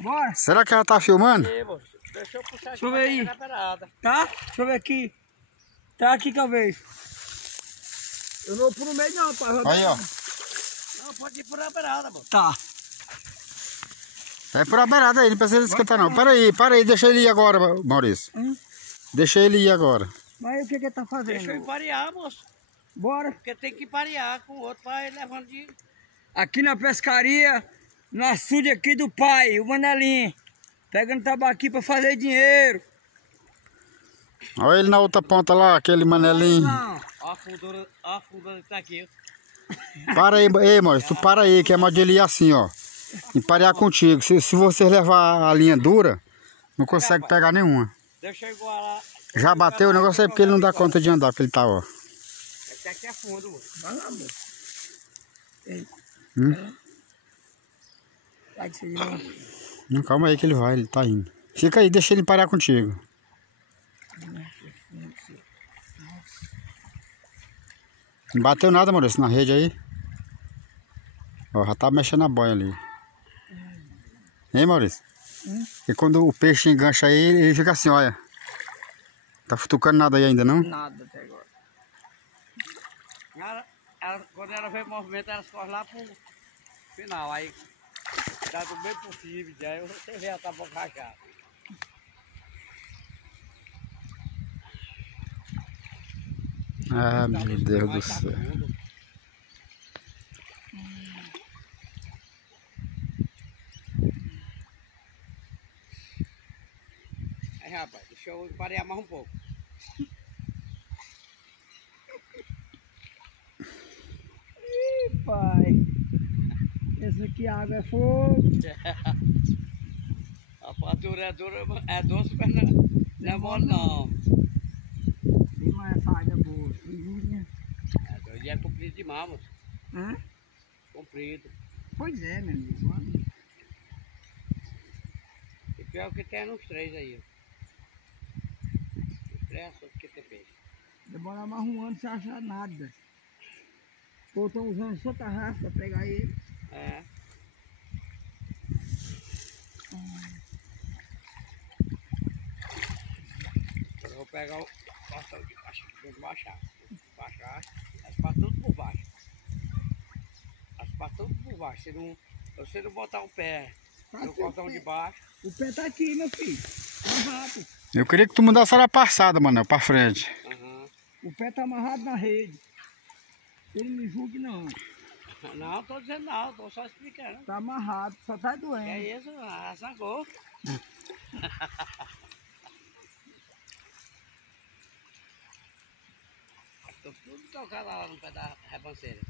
Bora. Será que ela tá filmando? Deixa eu puxar aqui. Deixa eu ver aí. Tá? Deixa eu ver aqui. Tá aqui que eu vejo. Eu não vou por no meio não, pai. Aí, ó. Não, pode ir por a beirada, pô. Tá. É por a beirada aí, não precisa esquentar não. Para aí, deixa ele ir agora, Maurício. Deixa ele ir agora. Mas o que ele tá fazendo? Deixa eu emparear, moço. Bora. Porque tem que parear com o outro para ir levando de... Aqui na pescaria, no açude aqui do pai, o Manelinho. Pegando tambaqui pra fazer dinheiro. Olha ele na outra ponta lá, aquele manelinho. Não. Ó a fundura que tá aqui. Para aí, ei, Maurício, tu para aí, que é mais de ele ir assim, ó. Emparear contigo. Se você levar a linha dura, não consegue pegar nenhuma. Deixa eu igualar. Já bateu o negócio aí porque ele não dá conta de andar, porque ele tá, ó. Esse aqui é fundo, moço. Vai lá, amor. Vai de cima de novo. Não, calma aí que ele vai, ele tá indo. Fica aí, deixa ele parar contigo. Não bateu nada, Maurício, na rede aí. Ó, já tá mexendo a boia ali. Hein, Maurício? E quando o peixe engancha aí, ele fica assim, olha. Tá futucando nada aí ainda, não? Nada até agora. Quando ela vê movimento, elas correm lá pro final. Aí dá do meio possível, aí você vê ela tá boca rachada. Ah, meu Deus do céu. Aí, rapaz, deixa eu parear mais um pouco. Ih, pai. Esse aqui a água é fogo. A fatura é doce, mas não é mole não. Tem mais essa água boa. E é comprido demais, moço. Hã? Comprido. Pois é, meu amigo. E pior que tem nos três aí. Os três é só que tem peixe. Demora mais um ano sem achar nada. Pô, estão usando só tarrafa pra pegar ele. É. Eu vou pegar o bastão de baixo, vou baixar. Baixar, as patas tudo por baixo. As patas tudo por baixo. Se você não botar o pé no cordão de baixo. O pé tá aqui, meu filho. Amarrado. Eu queria que tu mudasse a passada, mano, pra frente. O pé tá amarrado na rede. Ele me julgue não. Não, tô dizendo não, tô só explicando. Tá amarrado, só tá doendo. Que é isso? Assagou. Tô tudo tocado lá no pé da rebanceira.